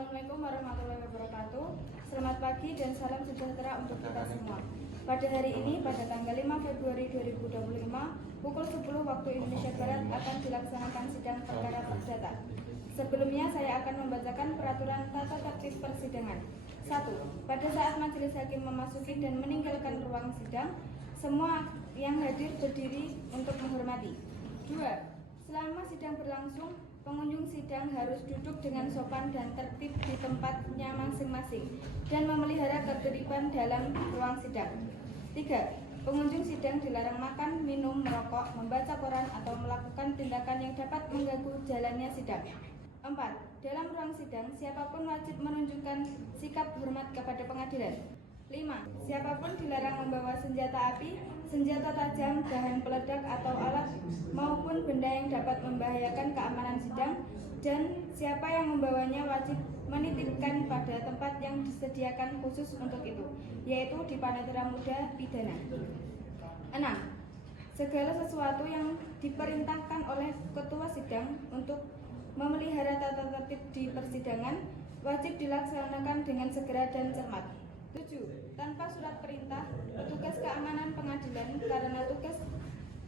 Assalamualaikum warahmatullahi wabarakatuh. Selamat pagi dan salam sejahtera untuk kita semua. Pada hari ini, pada tanggal 5 Februari 2025, pukul 10 waktu Indonesia Barat akan dilaksanakan sidang perkara perdata. Sebelumnya saya akan membacakan peraturan tata tertib persidangan. 1. Pada saat majelis hakim memasuki dan meninggalkan ruang sidang, semua yang hadir berdiri untuk menghormati. 2. Selama sidang berlangsung, pengunjung sidang harus duduk dengan sopan dan tertib di tempatnya masing-masing dan memelihara ketertiban dalam ruang sidang. 3. Pengunjung sidang dilarang makan, minum, merokok, membaca koran atau melakukan tindakan yang dapat mengganggu jalannya sidang. 4. Dalam ruang sidang, siapapun wajib menunjukkan sikap hormat kepada pengadilan. 5. Siapapun dilarang membawa senjata api, senjata tajam, bahan peledak atau alat maupun benda yang dapat membahayakan keamanan sidang, dan siapa yang membawanya wajib menitipkan pada tempat yang disediakan khusus untuk itu, yaitu di Panitera Muda Pidana. 6. Segala sesuatu yang diperintahkan oleh ketua sidang untuk memelihara tata tertib di persidangan wajib dilaksanakan dengan segera dan cermat. 7. Tanpa surat perintah, petugas keamanan pengadilan karena tugas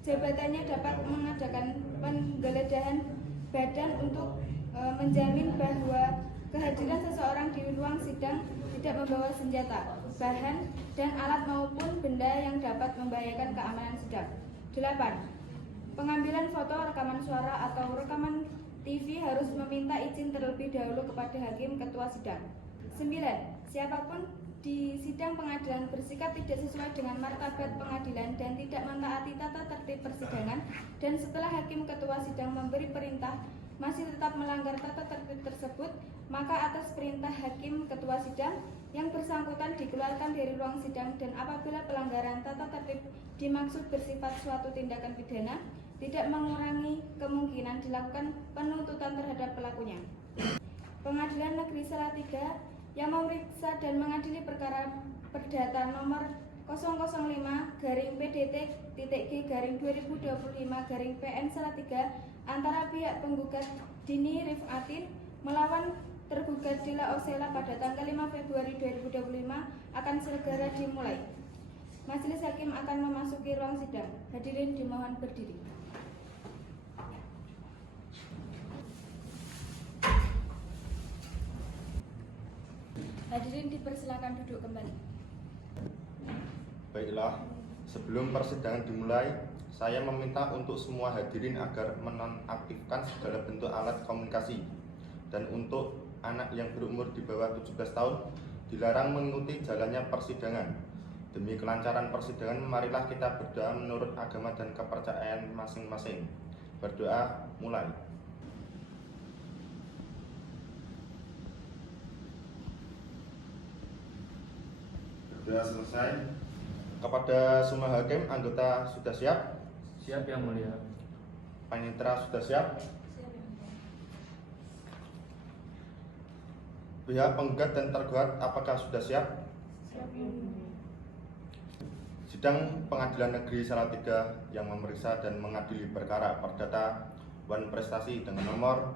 jabatannya dapat mengadakan penggeledahan badan untuk menjamin bahwa kehadiran seseorang di ruang sidang tidak membawa senjata, bahan, dan alat maupun benda yang dapat membahayakan keamanan sidang. 8. Pengambilan foto, rekaman suara, atau rekaman TV harus meminta izin terlebih dahulu kepada hakim ketua sidang. 9. Siapapun di sidang pengadilan bersikap tidak sesuai dengan martabat pengadilan dan tidak mentaati tata tertib persidangan, dan setelah hakim ketua sidang memberi perintah masih tetap melanggar tata tertib tersebut, maka atas perintah hakim ketua sidang yang bersangkutan dikeluarkan dari ruang sidang, dan apabila pelanggaran tata tertib dimaksud bersifat suatu tindakan pidana, tidak mengurangi kemungkinan dilakukan penuntutan terhadap pelakunya. Pengadilan Negeri Salatiga yang memeriksa dan mengadili perkara perdata nomor 005-PDT-G-2025-PN Salatiga antara pihak penggugat Dini Rifatin melawan tergugat Dila Osela pada tanggal 5 Februari 2025 akan segera dimulai. Majelis hakim akan memasuki ruang sidang. Hadirin dimohon berdiri. Hadirin dipersilakan duduk kembali. Baiklah, sebelum persidangan dimulai, saya meminta untuk semua hadirin agar menonaktifkan segala bentuk alat komunikasi, dan untuk anak yang berumur di bawah 17 tahun dilarang mengikuti jalannya persidangan. Demi kelancaran persidangan, marilah kita berdoa menurut agama dan kepercayaan masing-masing. Berdoa mulai. Sudah selesai. Kepada semua hakim, anggota sudah siap? Siap yang mulia. Panitera sudah siap? Pihak penggugat dan tergugat apakah sudah siap? Siap. Sidang Pengadilan Negeri Salatiga yang memeriksa dan mengadili perkara perdata Wan Prestasi dengan nomor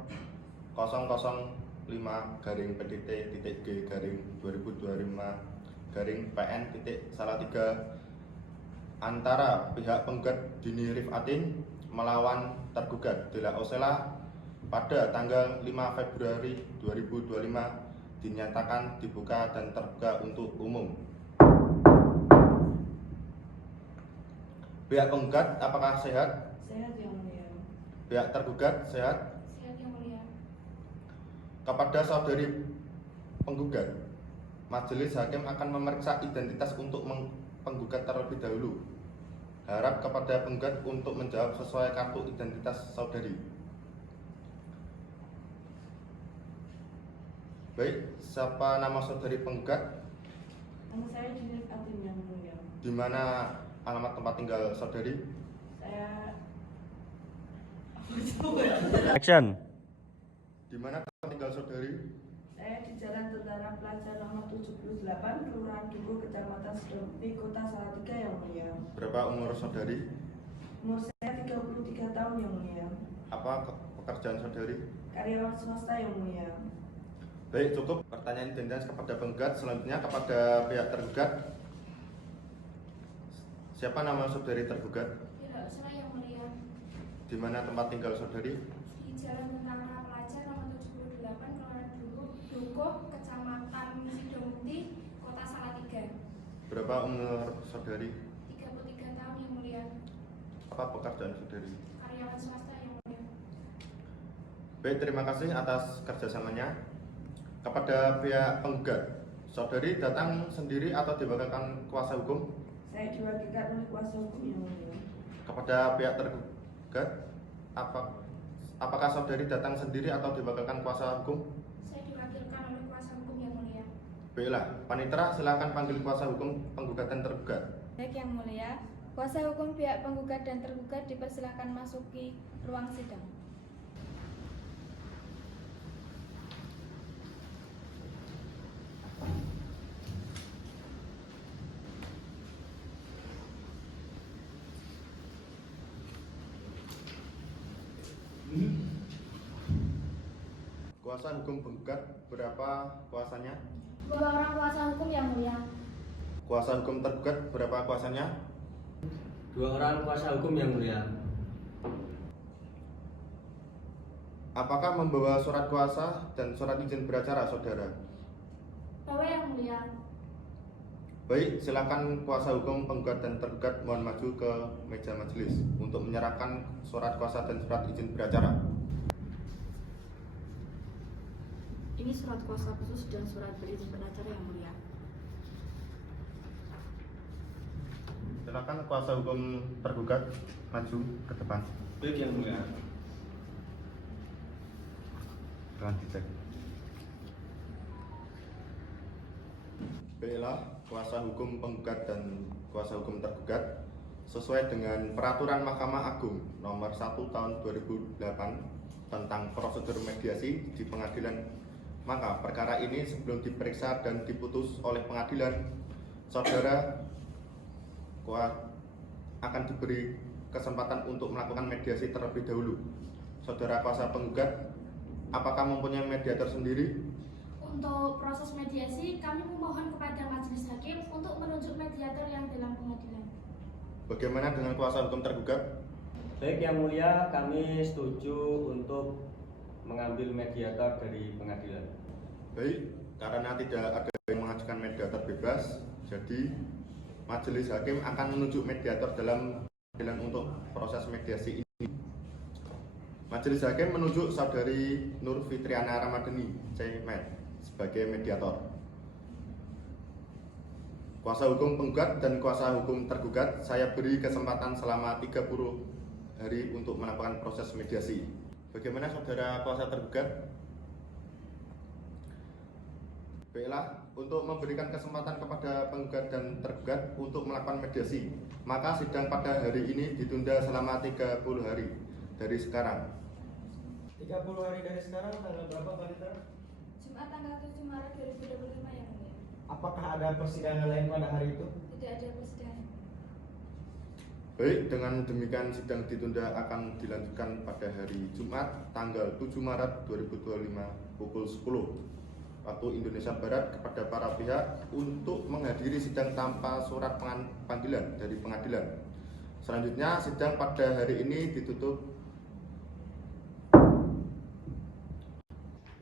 005-PDT-G-2025-PN Salatiga antara pihak penggugat Dini Rifatin melawan tergugat Dila Osela pada tanggal 5 Februari 2025 dinyatakan dibuka dan terbuka untuk umum. Pihak penggugat apakah sehat? Sehat yang mulia. Pihak tergugat sehat? Sehat yang mulia. Kepada saudari penggugat, majelis hakim akan memeriksa identitas untuk penggugat terlebih dahulu. Harap kepada penggugat untuk menjawab sesuai kartu identitas saudari. Baik, siapa nama saudari penggugat? Nama saya Dini Rifatin yang mulia. Di mana alamat tempat tinggal saudari? Saya Action. Di mana tempat tinggal saudari? Saya di Jalan Tentara Pelajar nomor 78, Kelurahan Dukuh, Kecamatan Sedompi, Kota Salatiga yang mulia. Berapa umur saudari? Umur saya 33 tahun yang mulia. Apa pekerjaan saudari? Karyawan swasta yang mulia. Baik, cukup pertanyaan identitas kepada penggugat. Selanjutnya kepada pihak tergugat. Siapa nama saudari tergugat? Tidak, saya yang mulia. Di mana tempat tinggal saudari? Di Jalan Tentara Pelajar nomor 78, Kelurahan Dukuh, Kecamatan Sidomukti, Kota Salatiga. Berapa umur saudari? 33 tahun yang mulia. Apa pekerjaan saudari? Karyawan swasta yang mulia. Baik, terima kasih atas kerjasamanya. Kepada pihak penggugat, saudari datang sendiri atau diwakilkan kuasa hukum? Saya diwakilkan oleh kuasa hukum yang mulia. Kepada pihak tergugat, apakah saudari datang sendiri atau diwakilkan kuasa hukum? Saya diwakilkan oleh kuasa hukum yang mulia. Baiklah, panitera silakan panggil kuasa hukum penggugat dan tergugat. Baik yang mulia, kuasa hukum pihak penggugat dan tergugat dipersilahkan masuki ruang sidang. Kuasa hukum penggugat berapa kuasanya? 2 orang kuasa hukum yang mulia. Kuasa hukum tergugat berapa kuasanya? 2 orang kuasa hukum yang mulia. Apakah membawa surat kuasa dan surat izin beracara, saudara? Bawa yang mulia. Baik, silakan kuasa hukum penggugat dan tergugat mohon maju ke meja majelis untuk menyerahkan surat kuasa dan surat izin beracara. Ini surat kuasa khusus dan surat berizin beracara yang mulia. Silakan kuasa hukum tergugat maju ke depan. Baik yang mulia. Silakan dicek. Baiklah, kuasa hukum penggugat dan kuasa hukum tergugat sesuai dengan Peraturan Mahkamah Agung Nomor 1 Tahun 2008 tentang prosedur mediasi di pengadilan. Maka perkara ini sebelum diperiksa dan diputus oleh pengadilan, saudara akan diberi kesempatan untuk melakukan mediasi terlebih dahulu. Saudara kuasa penggugat, apakah mempunyai mediator sendiri? Untuk proses mediasi, kami memohon kepada majelis hakim untuk menunjuk mediator yang dalam pengadilan. Bagaimana dengan kuasa hukum tergugat? Baik yang mulia, kami setuju untuk mengambil mediator dari pengadilan. Baik, karena tidak ada yang mengajukan mediator bebas, jadi majelis hakim akan menunjuk mediator dalam pengadilan untuk proses mediasi ini. Majelis hakim menunjuk saudari Nur Fitriana Ramadhani, C.Med, sebagai mediator. Kuasa hukum penggugat dan kuasa hukum tergugat, saya beri kesempatan selama 30 hari untuk melakukan proses mediasi. Bagaimana saudara kuasa tergugat? Baiklah, untuk memberikan kesempatan kepada penggugat dan tergugat untuk melakukan mediasi, maka sidang pada hari ini ditunda selama 30 hari dari sekarang. 30 hari dari sekarang tanggal berapa, Pak Panitera? Jumat tanggal 7 Maret 2025 yang mulia. Apakah ada persidangan lain pada hari itu? Tidak ada persidangan. Baik, dengan demikian sidang ditunda akan dilanjutkan pada hari Jumat tanggal 7 Maret 2025 pukul 10 waktu Indonesia Barat kepada para pihak untuk menghadiri sidang tanpa surat panggilan dari pengadilan. Selanjutnya sidang pada hari ini ditutup.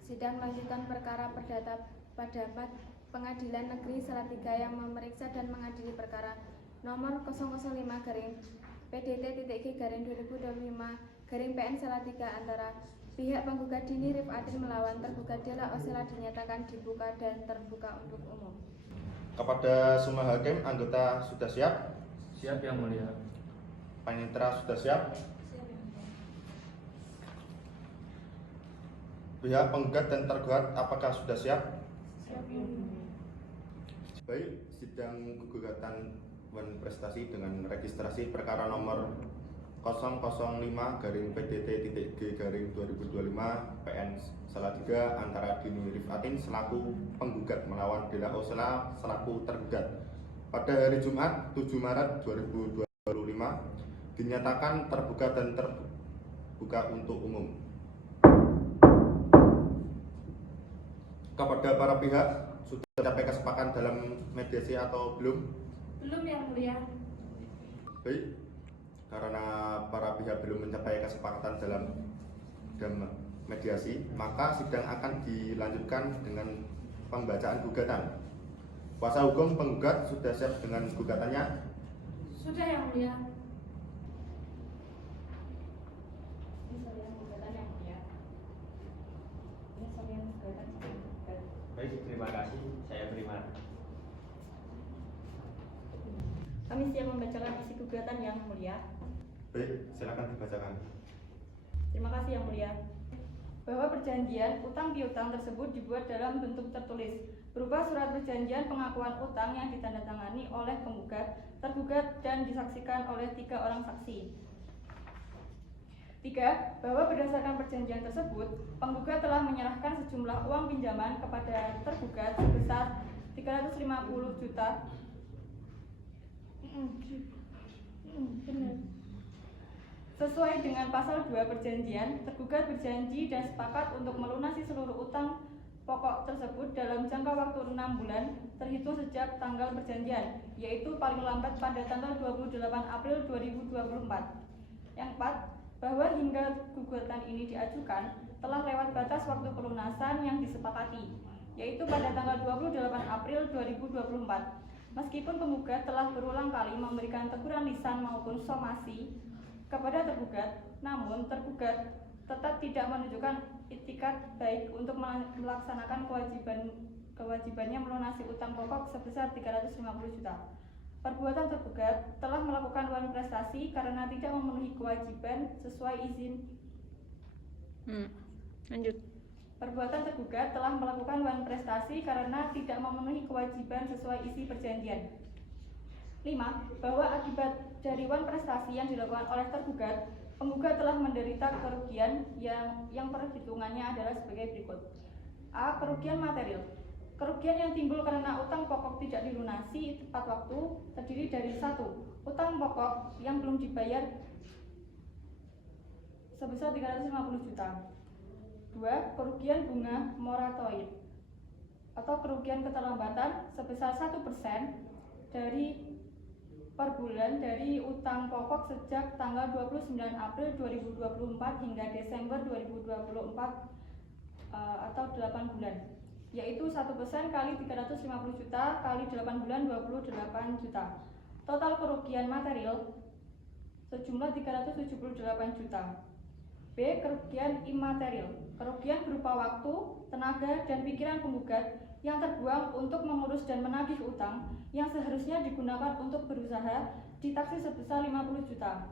Sidang lanjutan perkara perdata pada Pengadilan Negeri Salatiga yang memeriksa dan mengadili perkara nomor 005 garing PDT.G garing 2025 garing PN Salatiga antara pihak penggugat Dini Rifatin melawan tergugat Della Osela dinyatakan dibuka dan terbuka untuk umum. Kepada semua hakim, anggota sudah siap? Siap yang mulia. Panitera sudah siap? Siap yang mulia. Pihak penggugat dan tergugat apakah sudah siap? Siap yang mulia. Baik, sidang gugatan wan prestasi dengan registrasi perkara nomor 005 garing PDT.G garing 2025 PN Salatiga antara Dini Rifatin selaku penggugat melawan Della Osela selaku tergugat pada hari Jumat 7 Maret 2025 dinyatakan terbuka dan terbuka untuk umum. Kepada para pihak, sudah mencapai kesepakatan dalam mediasi atau belum? Belum yang mulia. Baik, karena para pihak belum mencapai kesepakatan dalam mediasi, maka sidang akan dilanjutkan dengan pembacaan gugatan. Kuasa hukum penggugat sudah siap dengan gugatannya? Sudah yang mulia. Baik, terima kasih. Saya terima. Kami siap membacakan isi gugatan yang mulia. Baik, silakan dibacakan. Terima kasih yang mulia. Bahwa perjanjian utang piutang tersebut dibuat dalam bentuk tertulis berupa surat perjanjian pengakuan utang yang ditandatangani oleh penggugat, tergugat, dan disaksikan oleh 3 orang saksi. 3. Bahwa berdasarkan perjanjian tersebut, penggugat telah menyerahkan sejumlah uang pinjaman kepada tergugat sebesar 350 juta sesuai dengan pasal 2 perjanjian. Tergugat berjanji dan sepakat untuk melunasi seluruh utang pokok tersebut dalam jangka waktu 6 bulan terhitung sejak tanggal perjanjian, yaitu paling lambat pada tanggal 28 April 2024. Yang 4. Bahwa hingga gugatan ini diajukan telah lewat batas waktu pelunasan yang disepakati, yaitu pada tanggal 28 April 2024. Meskipun penggugat telah berulang kali memberikan teguran lisan maupun somasi kepada tergugat, namun tergugat tetap tidak menunjukkan itikat baik untuk melaksanakan kewajibannya melunasi utang pokok sebesar 350 juta. Perbuatan tergugat telah melakukan wan prestasi karena tidak memenuhi kewajiban sesuai izin. Lanjut. Perbuatan tergugat telah melakukan wan prestasi karena tidak memenuhi kewajiban sesuai isi perjanjian. 5. Bahwa akibat dari wan prestasi yang dilakukan oleh tergugat, penggugat telah menderita kerugian yang perhitungannya adalah sebagai berikut. A. Kerugian material. Kerugian yang timbul karena utang pokok tidak dilunasi tepat waktu terdiri dari 1. Utang pokok yang belum dibayar sebesar 350 juta. 2. Kerugian bunga moratoid atau kerugian keterlambatan sebesar 1% dari per bulan dari utang pokok sejak tanggal 29 April 2024 hingga Desember 2024 atau 8 bulan, yaitu 1% kali 350 juta kali 8 bulan 28 juta. Total kerugian material sejumlah 378 juta. B. Kerugian imaterial. Kerugian berupa waktu, tenaga, dan pikiran penggugat yang terbuang untuk mengurus dan menagih utang yang seharusnya digunakan untuk berusaha ditaksir sebesar 50 juta.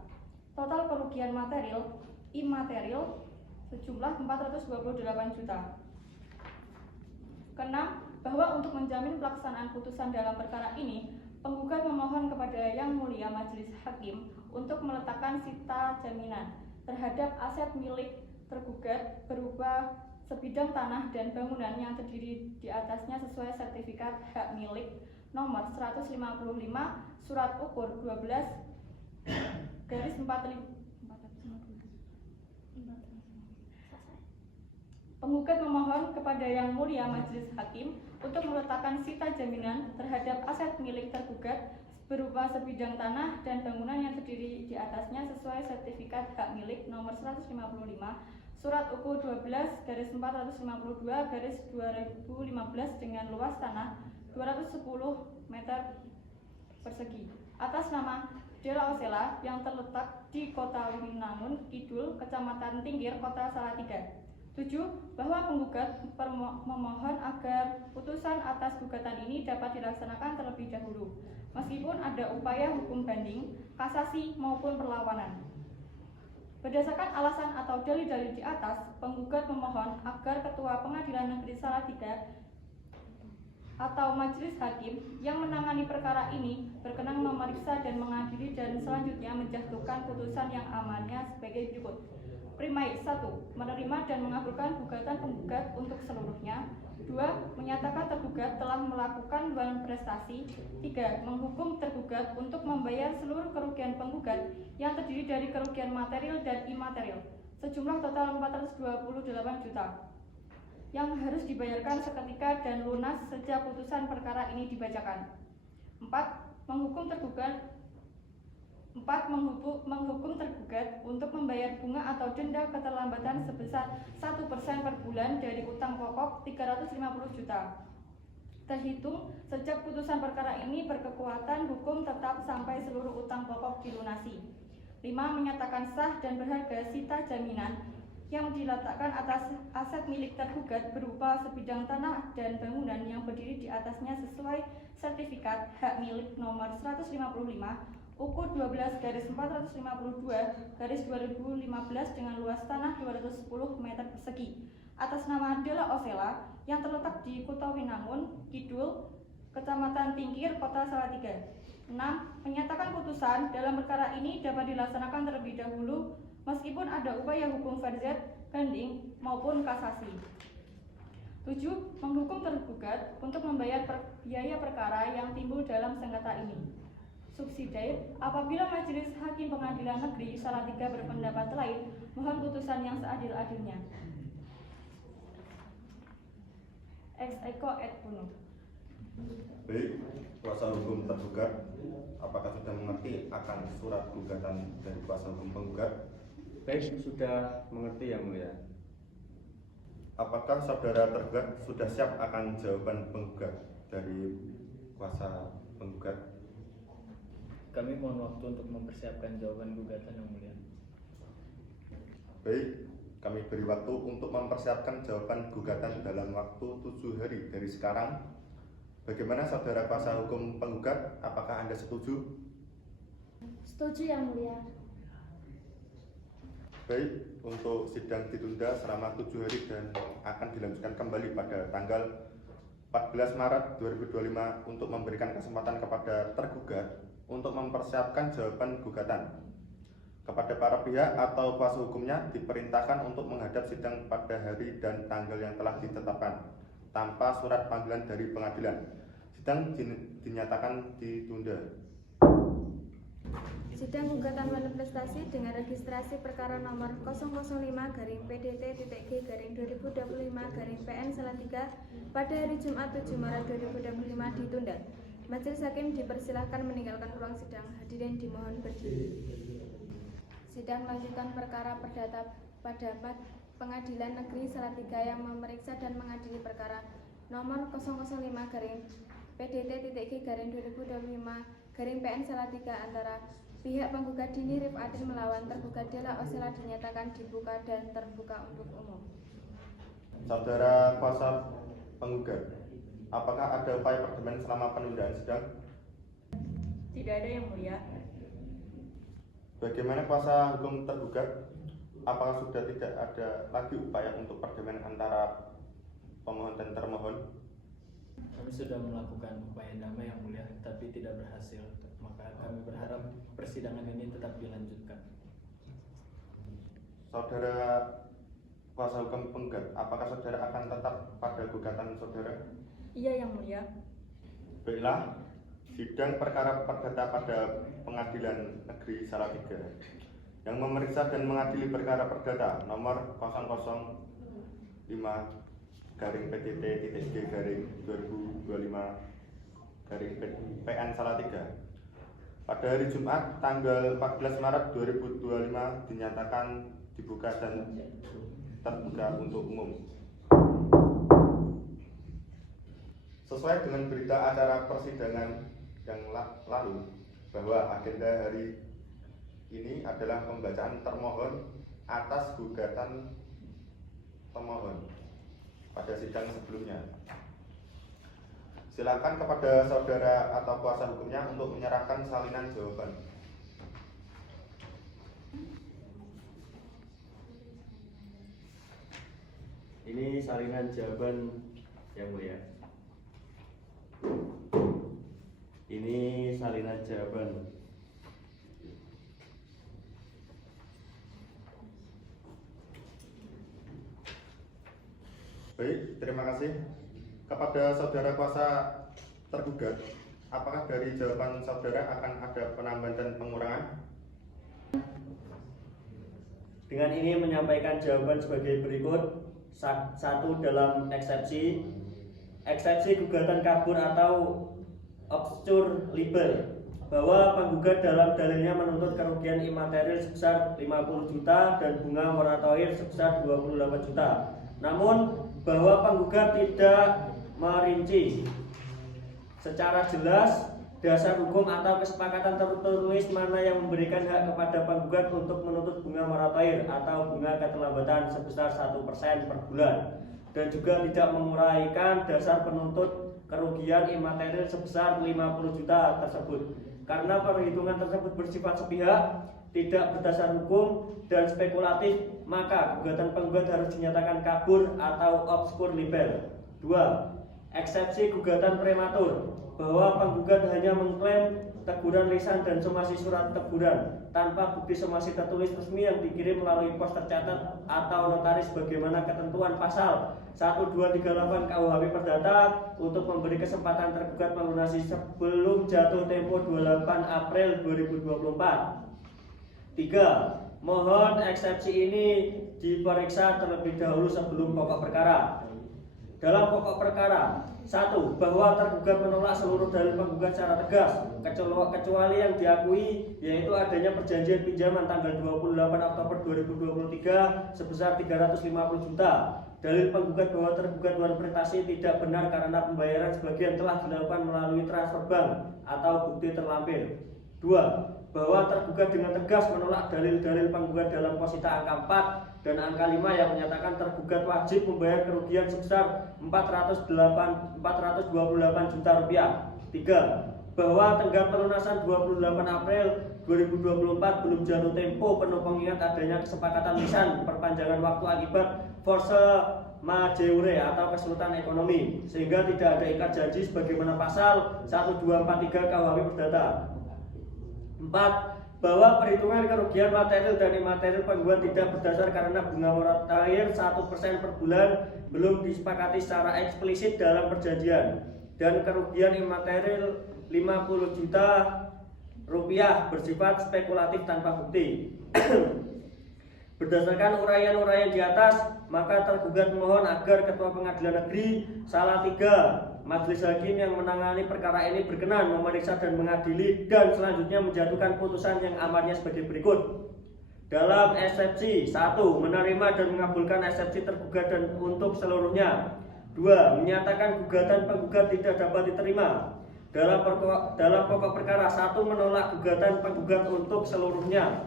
Total kerugian material imaterial sejumlah 428 juta. Keenam, bahwa untuk menjamin pelaksanaan putusan dalam perkara ini, penggugat memohon kepada Yang Mulia Majelis Hakim untuk meletakkan sita jaminan terhadap aset milik tergugat berupa sebidang tanah dan bangunan yang terdiri di atasnya sesuai sertifikat hak milik nomor 155 surat ukur 12/45. Penggugat memohon kepada Yang Mulia Majelis Hakim untuk meletakkan sita jaminan terhadap aset milik tergugat berupa sebidang tanah dan bangunan yang terdiri di atasnya sesuai sertifikat hak milik nomor 155 surat ukur 12/452/2015 dengan luas tanah 210 meter persegi atas nama Dela Osela yang terletak di Kota Winangun Kidul, Kecamatan Tinggir, Kota Salatiga. 7. Bahwa penggugat memohon agar putusan atas gugatan ini dapat dilaksanakan terlebih dahulu, meskipun ada upaya hukum banding, kasasi maupun perlawanan. Berdasarkan alasan atau dalil-dalil di atas, penggugat memohon agar Ketua Pengadilan Negeri Salatiga atau Majelis Hakim yang menangani perkara ini berkenan memeriksa dan mengadili dan selanjutnya menjatuhkan putusan yang amannya sebagai berikut. Primai 1. Menerima dan mengabulkan gugatan penggugat untuk seluruhnya. 2. Menyatakan tergugat telah melakukan wan prestasi. 3. Menghukum tergugat untuk membayar seluruh kerugian penggugat yang terdiri dari kerugian material dan imaterial sejumlah total 428 juta. yang harus dibayarkan seketika dan lunas sejak putusan perkara ini dibacakan. 4. Menghukum tergugat untuk membayar bunga atau denda keterlambatan sebesar 1% per bulan dari utang pokok 350 juta. Terhitung sejak putusan perkara ini berkekuatan hukum tetap sampai seluruh utang pokok dilunasi. 5. Menyatakan sah dan berharga sita jaminan yang diletakkan atas aset milik tergugat berupa sebidang tanah dan bangunan yang berdiri di atasnya sesuai sertifikat hak milik nomor 155 ukur 12/452/2015 dengan luas tanah 210 meter persegi atas nama Della Osela yang terletak di Kutawinangun Kidul, Kecamatan Tingkir, Kota Salatiga. 6. Menyatakan putusan dalam perkara ini dapat dilaksanakan terlebih dahulu meskipun ada upaya hukum farzat, banding, maupun kasasi. 7. Menghukum tergugat untuk membayar biaya perkara yang timbul dalam sengketa ini. Subsidiar, apabila Majelis Hakim Pengadilan Negeri Salatiga berpendapat lain, mohon putusan yang seadil-adilnya. Ex aequo et bono. Baik, kuasa hukum tergugat, apakah sudah mengerti akan surat gugatan dari kuasa hukum penggugat? Baik, sudah mengerti Yang Mulia. Apakah saudara tergugat sudah siap akan jawaban penggugat dari kuasa penggugat? Kami mohon waktu untuk mempersiapkan jawaban gugatan Yang Mulia. Baik, kami beri waktu untuk mempersiapkan jawaban gugatan dalam waktu 7 hari dari sekarang. Bagaimana saudara kuasa hukum penggugat? Apakah Anda setuju? Setuju Yang Mulia. Baik, untuk sidang ditunda selama 7 hari dan akan dilanjutkan kembali pada tanggal 14 Maret 2025 untuk memberikan kesempatan kepada tergugat untuk mempersiapkan jawaban gugatan. Kepada para pihak atau kuasa hukumnya diperintahkan untuk menghadap sidang pada hari dan tanggal yang telah ditetapkan tanpa surat panggilan dari pengadilan. Sidang dinyatakan ditunda. Sidang gugatan manifestasi dengan registrasi perkara nomor 005-PDT-G-2025-PN Salatiga pada hari Jumat 7 Maret 2025 ditunda. Majelis Hakim dipersilahkan meninggalkan ruang sidang. Hadirin dimohon berdiri. Sidang lanjutan perkara perdata pada Pengadilan Negeri Salatiga yang memeriksa dan mengadili perkara nomor 005-PDT-G-2025-PN Salatiga antara pihak penggugat Dini Rifatin melawan tergugat Della Osela dinyatakan dibuka dan terbuka untuk umum. Saudara kuasa penggugat, apakah ada upaya perdamaian selama penundaan sidang? Tidak ada Yang Mulia. Bagaimana kuasa hukum tergugat? Apakah sudah tidak ada lagi upaya untuk perdamaian antara pemohon dan termohon? Kami sudah melakukan upaya damai Yang Mulia, tapi tidak berhasil. Maka kami berharap persidangan ini tetap dilanjutkan. Saudara kuasa hukum penggugat, apakah saudara akan tetap pada gugatan saudara? Iya Yang Mulia. Baiklah, sidang perkara perdata pada Pengadilan Negeri Salatiga yang memeriksa dan mengadili perkara perdata nomor 005-PDT-G-2025-PN Salatiga pada hari Jumat tanggal 14 Maret 2025 dinyatakan dibuka dan terbuka untuk umum. Sesuai dengan berita acara persidangan yang lalu bahwa agenda hari ini adalah pembacaan termohon atas gugatan pemohon pada sidang sebelumnya. Silakan kepada saudara atau kuasa hukumnya untuk menyerahkan salinan jawaban. Ini salinan jawaban Yang Mulia. Ini salinan jawaban. Baik, terima kasih. Kepada saudara kuasa tergugat, apakah dari jawaban saudara akan ada penambahan dan pengurangan? Dengan ini menyampaikan jawaban sebagai berikut. satu dalam eksepsi gugatan kabur atau obscure libel, bahwa penggugat dalam dalilnya menuntut kerugian imaterial sebesar 50 juta dan bunga moratorium sebesar 28 juta. Namun bahwa penggugat tidak merinci secara jelas dasar hukum atau kesepakatan tertulis mana yang memberikan hak kepada penggugat untuk menuntut bunga moratorium atau bunga keterlambatan sebesar 1% per bulan, dan juga tidak menguraikan dasar penuntut kerugian imaterial sebesar 50 juta tersebut. Karena perhitungan tersebut bersifat sepihak, tidak berdasar hukum, dan spekulatif, maka gugatan penggugat harus dinyatakan kabur atau obscure libel. 2. Eksepsi gugatan prematur, bahwa penggugat hanya mengklaim teguran lisan dan somasi surat teguran tanpa bukti somasi tertulis resmi yang dikirim melalui pos tercatat atau notaris sebagaimana ketentuan pasal 1238 KUHP Perdata untuk memberi kesempatan tergugat melunasi sebelum jatuh tempo 28 April 2024. 3. Mohon eksepsi ini diperiksa terlebih dahulu sebelum pokok perkara. Dalam pokok perkara, 1. Bahwa tergugat menolak seluruh dalil penggugat secara tegas, kecuali yang diakui, yaitu adanya perjanjian pinjaman tanggal 28 Oktober 2023 sebesar 350 juta. Dalil penggugat bahwa tergugat Wan Prestasi tidak benar karena pembayaran sebagian telah dilakukan melalui transfer bank atau bukti terlampir. 2. Bahwa tergugat dengan tegas menolak dalil-dalil penggugat dalam posita angka 4 dan angka 5 yang menyatakan tergugat wajib membayar kerugian sebesar 428 juta rupiah. 3. Bahwa tenggat pelunasan 28 April 2024 belum jatuh tempo penuh mengingat adanya kesepakatan lisan perpanjangan waktu akibat force majeure atau kesulitan ekonomi, sehingga tidak ada ikat janji sebagaimana pasal 1243 KUHP Perdata. 4. Bahwa perhitungan kerugian material dan imaterial penggugat tidak berdasar karena bunga moratorium 1% per bulan belum disepakati secara eksplisit dalam perjanjian, dan kerugian imaterial 50 juta rupiah bersifat spekulatif tanpa bukti. Berdasarkan uraian-uraian di atas, maka tergugat mohon agar Ketua Pengadilan Negeri Salatiga Majelis Hakim yang menangani perkara ini berkenan memeriksa dan mengadili dan selanjutnya menjatuhkan putusan yang amarnya sebagai berikut. Dalam eksepsi 1. Menerima dan mengabulkan eksepsi tergugat dan untuk seluruhnya. 2. Menyatakan gugatan penggugat tidak dapat diterima. Dalam pokok perkara 1. Menolak gugatan penggugat untuk seluruhnya.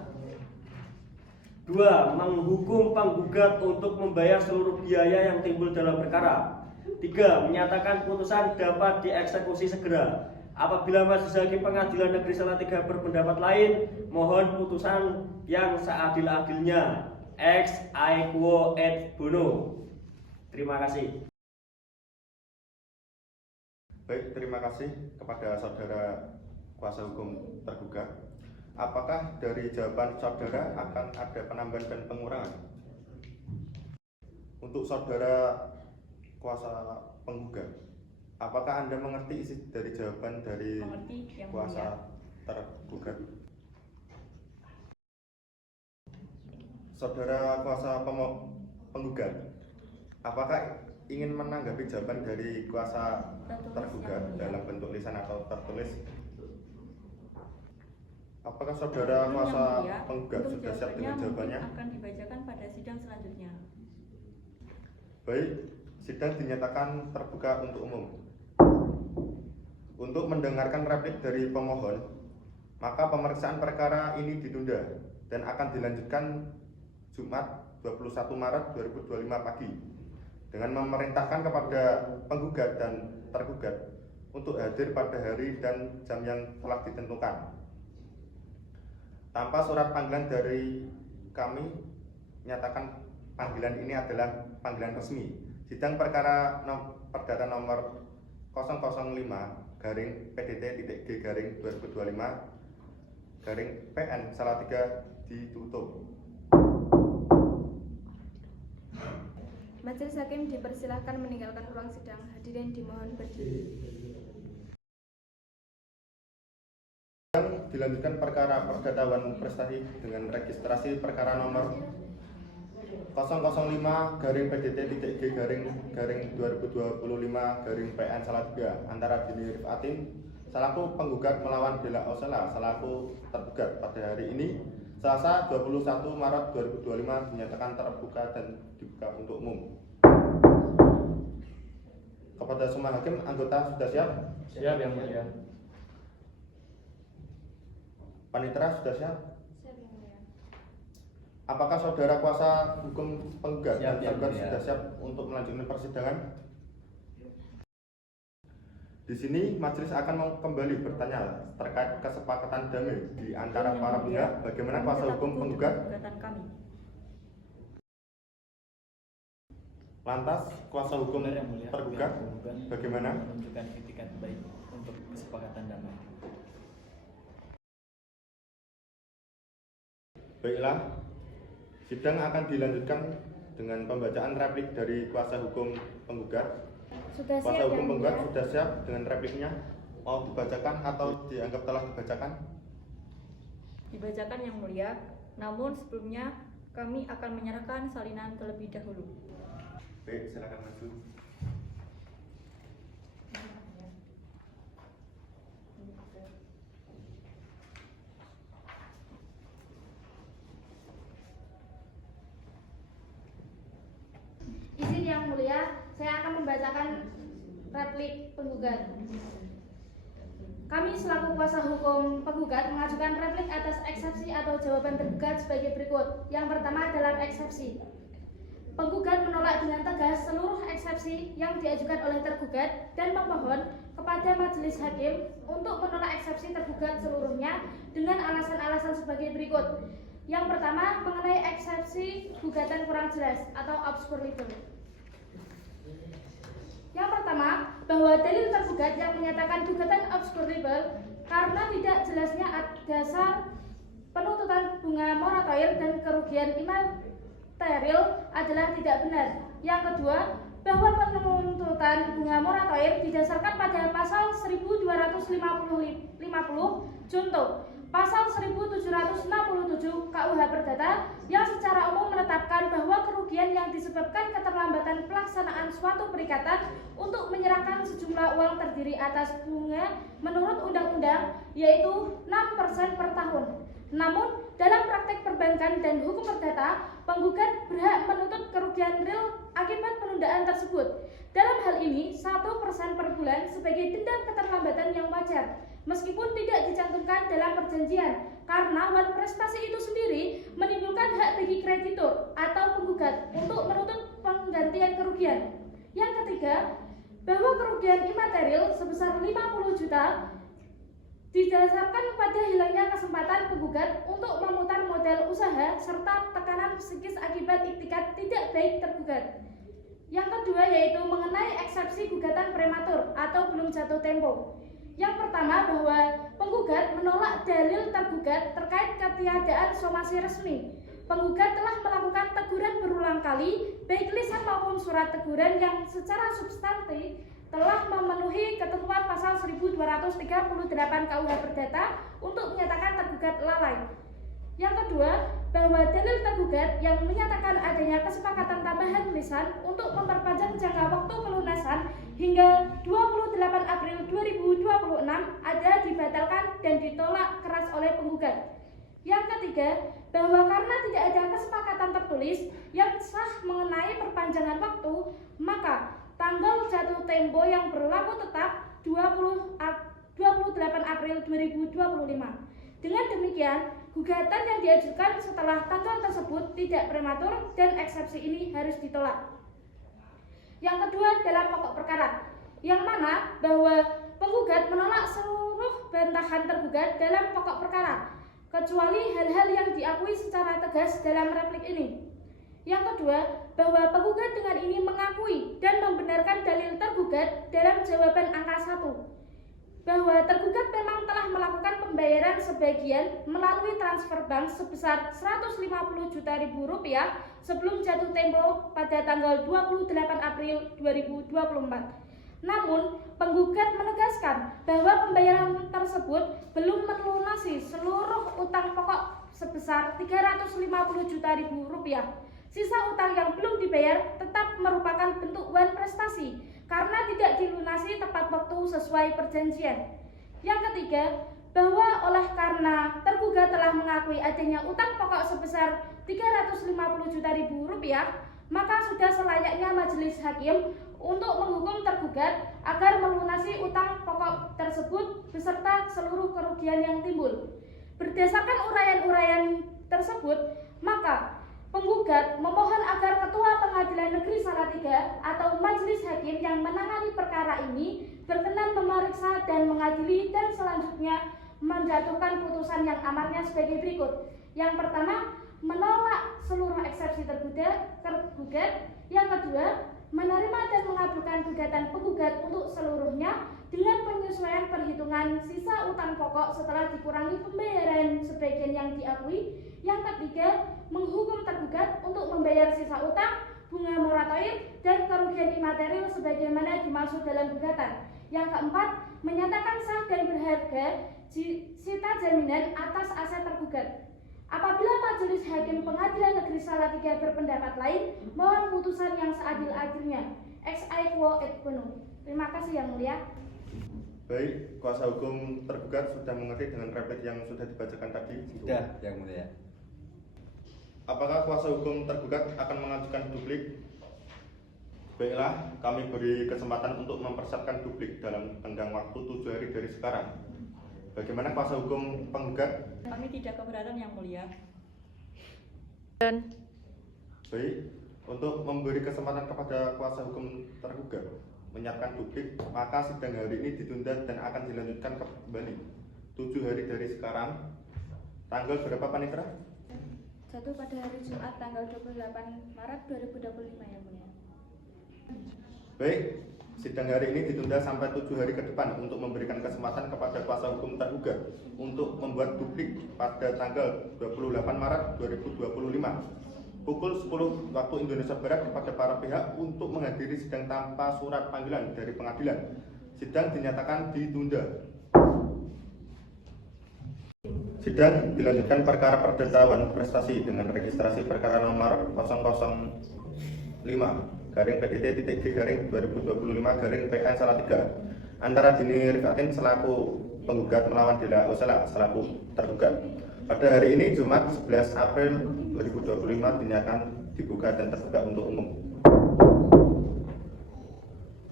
2. Menghukum penggugat untuk membayar seluruh biaya yang timbul dalam perkara. 3. Menyatakan putusan dapat dieksekusi segera. Apabila Majelis Hakim Pengadilan Negeri Salatiga berpendapat lain, mohon putusan yang seadil-adilnya. Ex aequo et bono. Terima kasih. Baik, terima kasih kepada saudara kuasa hukum tergugat. Apakah dari jawaban saudara akan ada penambahan dan pengurangan? Untuk saudara kuasa penggugat, apakah Anda mengerti isi dari jawaban dari kuasa tergugat? Saudara kuasa penggugat, apakah ingin menanggapi jawaban dari kuasa tergugat dalam bentuk lisan atau tertulis? Apakah saudara kuasa penggugat sudah siap dengan jawabannya? Akan dibacakan pada sidang selanjutnya. Baik, sidang dinyatakan terbuka untuk umum. Untuk mendengarkan replik dari pemohon, maka pemeriksaan perkara ini ditunda dan akan dilanjutkan Jumat 21 Maret 2025 pagi dengan memerintahkan kepada penggugat dan tergugat untuk hadir pada hari dan jam yang telah ditentukan. Tanpa surat panggilan dari kami, nyatakan panggilan ini adalah panggilan resmi. Sidang perkara perdata nomor 005-PDT-G-2025-PN Salatiga ditutup. Majelis Hakim dipersilahkan meninggalkan ruang sidang. Hadirin dimohon berdiri. Dilanjutkan perkara perdata Wan Prestasi dengan registrasi perkara nomor 005-PDT-G-2025-PN-3 antara Dini Rifatin selaku penggugat melawan Bella Osela selaku tergugat pada hari ini Selasa 21 Maret 2025 dinyatakan terbuka dan dibuka untuk umum. Kepada semua hakim, anggota sudah siap? Siap yang mulia. Panitera sudah siap? Siap yang mulia. Apakah saudara kuasa hukum penggugat Siap, dan yang tergugat mulia. sudah siap untuk melanjutkan persidangan? Di sini majelis akan kembali bertanya terkait kesepakatan damai di antara para pihak. Bagaimana kuasa hukum penggugat? Gugatan kami. Lantas kuasa hukum Benar yang mulia. tergugat Pihak bagaimana? menunjukkan etikat baik untuk kesepakatan damai. Baiklah, sidang akan dilanjutkan dengan pembacaan replik dari kuasa hukum penggugat. Sudah siap Kuasa hukum yang penggugat mulia. sudah siap dengan repliknya. Mau dibacakan atau dianggap telah dibacakan? Dibacakan yang mulia, namun sebelumnya kami akan menyerahkan salinan terlebih dahulu. Baik, silakan maju. Izin yang mulia, saya akan membacakan replik penggugat. Kami selaku kuasa hukum penggugat mengajukan replik atas eksepsi atau jawaban tergugat sebagai berikut. Yang pertama dalam eksepsi. Penggugat menolak dengan tegas seluruh eksepsi yang diajukan oleh tergugat dan memohon kepada majelis hakim untuk menolak eksepsi tergugat seluruhnya dengan alasan-alasan sebagai berikut. Yang pertama mengenai eksepsi gugatan kurang jelas atau obscure legal. Yang pertama, bahwa dalil tergugat yang menyatakan gugatan obscure legal karena tidak jelasnya dasar penuntutan bunga moratorium dan kerugian imaterial adalah tidak benar. Yang kedua, bahwa penuntutan bunga moratorium didasarkan pada pasal 1250 junto pasal 1767 KUH Perdata yang secara umum menetapkan bahwa kerugian yang disebabkan keterlambatan pelaksanaan suatu perikatan untuk menyerahkan sejumlah uang terdiri atas bunga menurut undang-undang yaitu 6% per tahun. Namun, dalam praktek perbankan dan hukum perdata, penggugat berhak menuntut kerugian real akibat penundaan tersebut. Dalam hal ini, 1% per bulan sebagai denda keterlambatan yang wajar, meskipun tidak dicantumkan dalam perjanjian, karena wan prestasi itu sendiri menimbulkan hak bagi kreditur atau penggugat untuk menuntut penggantian kerugian. Yang ketiga, bahwa kerugian imaterial sebesar 50 juta didasarkan pada hilangnya kesempatan penggugat untuk memutar modal usaha serta tekanan psikis akibat iktikat tidak baik tergugat. Yang kedua yaitu mengenai eksepsi gugatan prematur atau belum jatuh tempo. Yang pertama bahwa penggugat menolak dalil tergugat terkait ketiadaan somasi resmi. Penggugat telah melakukan teguran berulang kali, baik lisan maupun surat teguran yang secara substantif telah memenuhi ketentuan pasal 1238 KUH Perdata untuk menyatakan tergugat lalai. Yang kedua, bahwa dalil tergugat yang menyatakan adanya kesepakatan tambahan lisan untuk memperpanjang jangka waktu pelunasan hingga 28 April 2026 ada dibatalkan dan ditolak keras oleh penggugat. Yang ketiga, bahwa karena tidak ada kesepakatan tertulis yang sah mengenai perpanjangan waktu, maka tanggal jatuh tempo yang berlaku tetap 28 April 2025. Dengan demikian, gugatan yang diajukan setelah tanggal tersebut tidak prematur dan eksepsi ini harus ditolak. Yang kedua dalam pokok perkara, yang mana bahwa penggugat menolak seluruh bantahan tergugat dalam pokok perkara, kecuali hal-hal yang diakui secara tegas dalam replik ini. Yang kedua, bahwa penggugat dengan ini mengakui dan membenarkan dalil tergugat dalam jawaban angka 1, bahwa tergugat memang telah melakukan pembayaran sebagian melalui transfer bank sebesar Rp150 juta sebelum jatuh tempo pada tanggal 28 April 2024. Namun, penggugat menegaskan bahwa pembayaran tersebut belum melunasi seluruh utang pokok sebesar Rp350 juta Sisa utang yang belum dibayar tetap merupakan bentuk uang prestasi karena tidak dilunasi tepat waktu sesuai perjanjian. Yang ketiga, bahwa oleh karena tergugat telah mengakui adanya utang pokok sebesar 350 juta rupiah, maka sudah selayaknya majelis hakim untuk menghukum tergugat agar melunasi utang pokok tersebut beserta seluruh kerugian yang timbul. Berdasarkan uraian-uraian tersebut, maka penggugat memohon agar Ketua Pengadilan Negeri Salatiga atau majelis hakim yang menangani perkara ini berkenan memeriksa dan mengadili dan selanjutnya menjatuhkan putusan yang amarnya sebagai berikut. Yang pertama, menolak seluruh eksepsi tergugat. Yang kedua, menerima dan mengabulkan gugatan penggugat untuk seluruhnya dengan penyesuaian perhitungan sisa utang pokok setelah dikurangi pembayaran sebagian yang diakui. Yang ketiga, menghukum tergugat untuk membayar sisa utang, bunga moratorium, dan kerugian imaterial sebagaimana dimaksud dalam gugatan. Yang keempat, menyatakan sah dan berharga sita jaminan atas aset tergugat. Apabila majelis hakim Pengadilan Negeri Salatiga berpendapat lain, mohon putusan yang seadil-adilnya. Ex aequo et bono. Terima kasih Yang Mulia. Baik, kuasa hukum tergugat sudah mengerti dengan replik yang sudah dibacakan tadi? Sudah, Yang Mulia. Apakah kuasa hukum tergugat akan mengajukan duplik? Baiklah, kami beri kesempatan untuk mempersiapkan duplik dalam tenggang waktu 7 hari dari sekarang. Bagaimana kuasa hukum penggugat? Kami tidak keberatan Yang Mulia. Baik, untuk memberi kesempatan kepada kuasa hukum tergugat menyiapkan duplik, maka sidang hari ini ditunda dan akan dilanjutkan kembali 7 hari dari sekarang. Tanggal berapa Panitra? Jatuh pada hari Jumat tanggal 28 Maret 2025 Yang Mulia. Baik, sidang hari ini ditunda sampai 7 hari ke depan untuk memberikan kesempatan kepada kuasa hukum tergugat untuk membuat duplik pada tanggal 28 Maret 2025 pukul 10 waktu Indonesia Barat kepada para pihak untuk menghadiri sidang tanpa surat panggilan dari pengadilan. Sidang dinyatakan ditunda. Sidang dilanjutkan perkara perdata prestasi dengan registrasi perkara nomor 005-PDT-G-2025 Salatiga antara Dini Rifatin selaku penggugat melawan Dela Osela selaku tergugat. Pada hari ini Jumat 11 April 2025 dinyatakan dibuka dan terbuka untuk umum.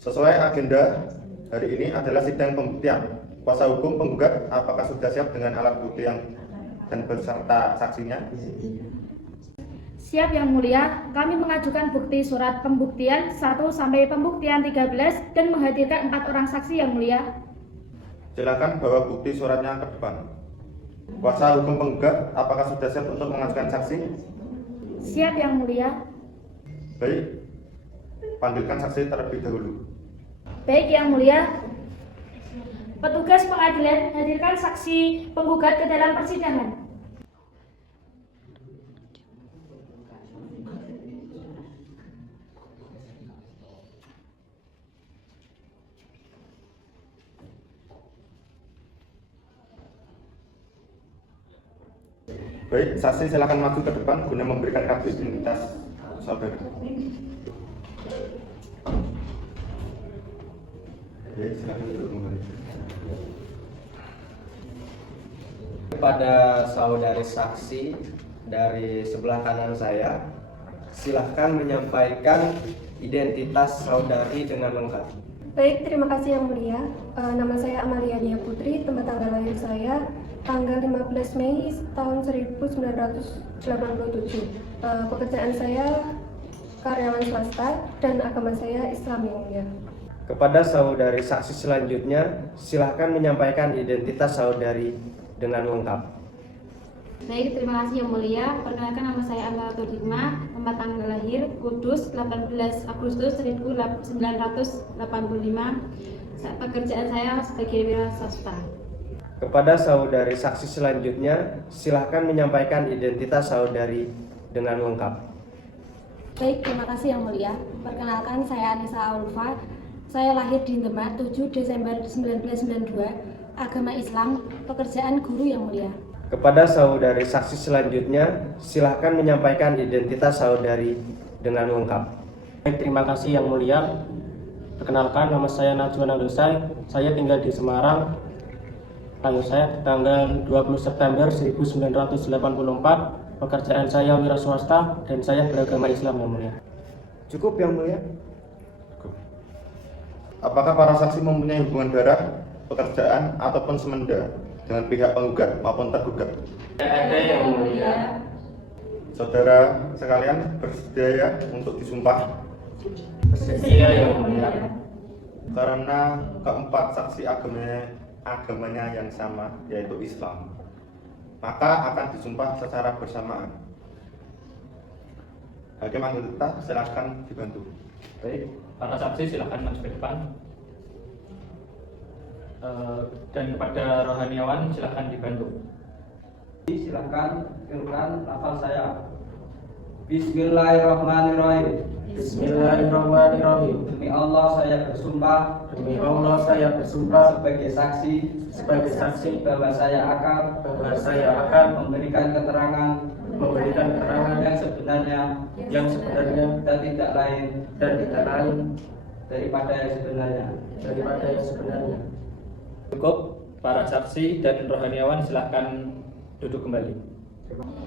Sesuai agenda hari ini adalah sidang pembuktian. Kuasa hukum penggugat apakah sudah siap dengan alat bukti yang dan beserta saksinya? Siap Yang Mulia, kami mengajukan bukti surat pembuktian 1 sampai pembuktian 13 dan menghadirkan 4 orang saksi Yang Mulia. Silakan bawa bukti suratnya ke depan. Kuasa hukum penggugat apakah sudah siap untuk mengajukan saksi? Siap Yang Mulia. Baik, panggilkan saksi terlebih dahulu. Baik Yang Mulia. Petugas pengadilan hadirkan saksi penggugat ke dalam persidangan. Baik, saksi silakan maju ke depan guna memberikan kartu identitas saudara. Baik, silakan duduk kembali. Kepada saudari saksi dari sebelah kanan saya, silahkan menyampaikan identitas saudari dengan lengkap. Baik, terima kasih Yang Mulia. Nama saya Amalia Nia Putri, tempat tanggal lahir saya tanggal 15 Mei tahun 1987. Pekerjaan saya karyawan swasta dan agama saya Islam Yang Mulia. Kepada saudari saksi selanjutnya, silahkan menyampaikan identitas saudari dengan lengkap. Baik, terima kasih Yang Mulia. Perkenalkan nama saya Amaratul Hikmah, tempat tanggal lahir Kudus 18 Agustus 1985. Pekerjaan saya sebagai wira swasta. Kepada saudari saksi selanjutnya, silahkan menyampaikan identitas saudari dengan lengkap. Baik, terima kasih Yang Mulia. Perkenalkan saya Anissa Aulfa. Saya lahir di Demak 7 Desember 1992, agama Islam, pekerjaan guru Yang Mulia. Kepada saudari saksi selanjutnya, silakan menyampaikan identitas saudari dengan lengkap. Baik, terima kasih Yang Mulia. Perkenalkan, nama saya Najwa Nandosai. Saya tinggal di Semarang. Lahir saya tanggal 20 September 1984. Pekerjaan saya wira swasta dan saya beragama Islam, Yang Mulia. Cukup, Yang Mulia. Apakah para saksi mempunyai hubungan darah, pekerjaan, ataupun semenda dengan pihak penggugat maupun tergugat? Ada, Yang Mulia. Saudara sekalian bersedia untuk disumpah? Bersedia, Yang Mulia. Karena keempat saksi agamanya yang sama, yaitu Islam, maka akan disumpah secara bersamaan. Hakim anggota silakan dibantu. Baik, para saksi silakan maju ke depan. Dan kepada rohaniawan silakan dibantu. Silakan tirukan lafal saya. Bismillahirrahmanirrahim. Bismillahirrahmanirrahim. Demi Allah saya bersumpah. Demi Allah saya bersumpah Sebagai saksi bahwa saya akan memberikan keterangan yang sebenarnya dan tidak lain daripada yang sebenarnya. Cukup, para saksi dan rohaniawan silahkan duduk kembali.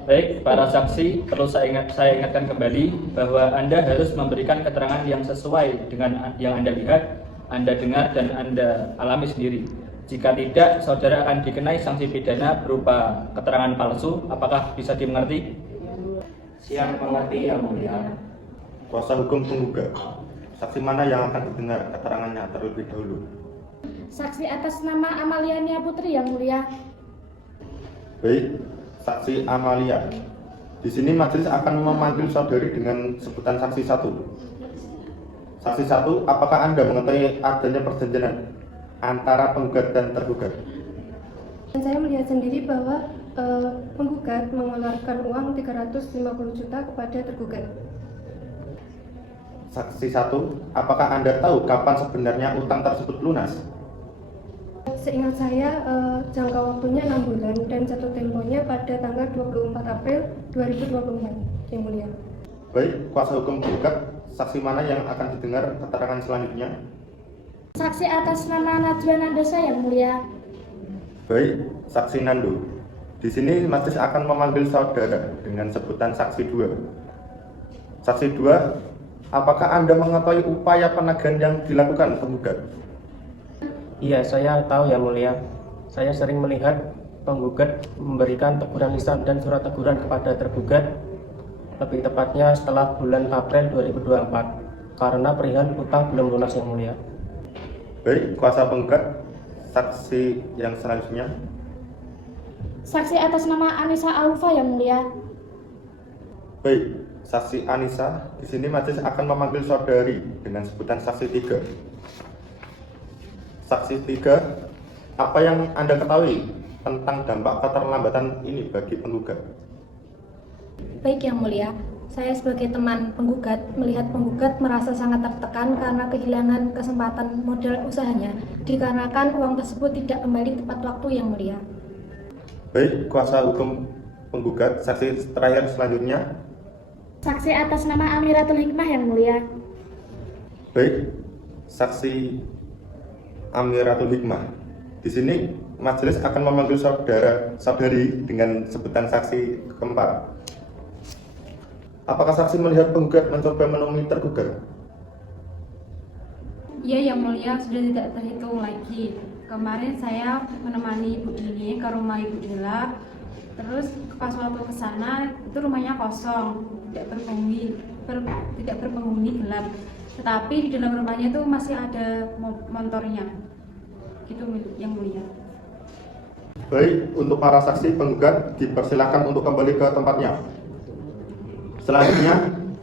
Baik, para saksi, perlu saya ingatkan kembali bahwa Anda harus memberikan keterangan yang sesuai dengan yang Anda lihat, Anda dengar, dan Anda alami sendiri. Jika tidak, saudara akan dikenai sanksi pidana berupa keterangan palsu. Apakah bisa dimengerti? Siap mengerti, Yang Mulia. Kuasa hukum penggugat, saksi mana yang akan didengar keterangannya terlebih dahulu? Saksi atas nama Amalia Nia Putri, Yang Mulia. Baik, saksi Amalia. Di sini majelis akan memanggil saudari dengan sebutan saksi 1. Saksi 1, apakah Anda mengetahui adanya perjanjian antara penggugat dan tergugat? Dan saya melihat sendiri bahwa penggugat mengeluarkan uang 350 juta kepada tergugat. Saksi 1, apakah Anda tahu kapan sebenarnya utang tersebut lunas? Seingat saya, jangka waktunya 6 bulan dan jatuh temponya pada tanggal 24 April 2024, Yang Mulia. Baik, kuasa hukum penggugat, saksi mana yang akan didengar keterangan selanjutnya? Saksi atas nama Najwa Nandosai, Yang Mulia. Baik, saksi Nando. Di sini majelis akan memanggil saudara dengan sebutan saksi 2. Saksi 2, apakah Anda mengetahui upaya penagihan yang dilakukan penggugat? Iya, saya tahu, Yang Mulia. Saya sering melihat penggugat memberikan teguran lisan dan surat teguran kepada tergugat, lebih tepatnya setelah bulan April 2024, karena perihal utang belum lunas, Yang Mulia. Baik, kuasa penggugat, saksi yang selanjutnya. Saksi atas nama Anissa Alfa, Yang Mulia. Baik, saksi Anissa. Di sini majelis akan memanggil saudari dengan sebutan saksi 3. Saksi 3, apa yang Anda ketahui tentang dampak keterlambatan ini bagi penggugat? Baik, Yang Mulia, saya sebagai teman penggugat melihat penggugat merasa sangat tertekan karena kehilangan kesempatan modal usahanya dikarenakan uang tersebut tidak kembali tepat waktu, Yang Mulia. Baik, kuasa hukum penggugat, saksi terakhir selanjutnya. Saksi atas nama Amiratul Hikmah, Yang Mulia. Baik, saksi Amiratul Hikmah. Di sini majelis akan memanggil saudari dengan sebutan saksi keempat. Apakah saksi melihat penggugat mencoba menemui tergugat? Iya, Yang Mulia, sudah tidak terhitung lagi. Kemarin saya menemani Ibu ini ke rumah Ibu Dela. Terus pas waktu ke sana itu rumahnya kosong, tidak berpenghuni, gelap. Tetapi di dalam rumahnya itu masih ada motornya. Gitu, Yang Mulia. Baik, untuk para saksi penggugat dipersilakan untuk kembali ke tempatnya. Selanjutnya,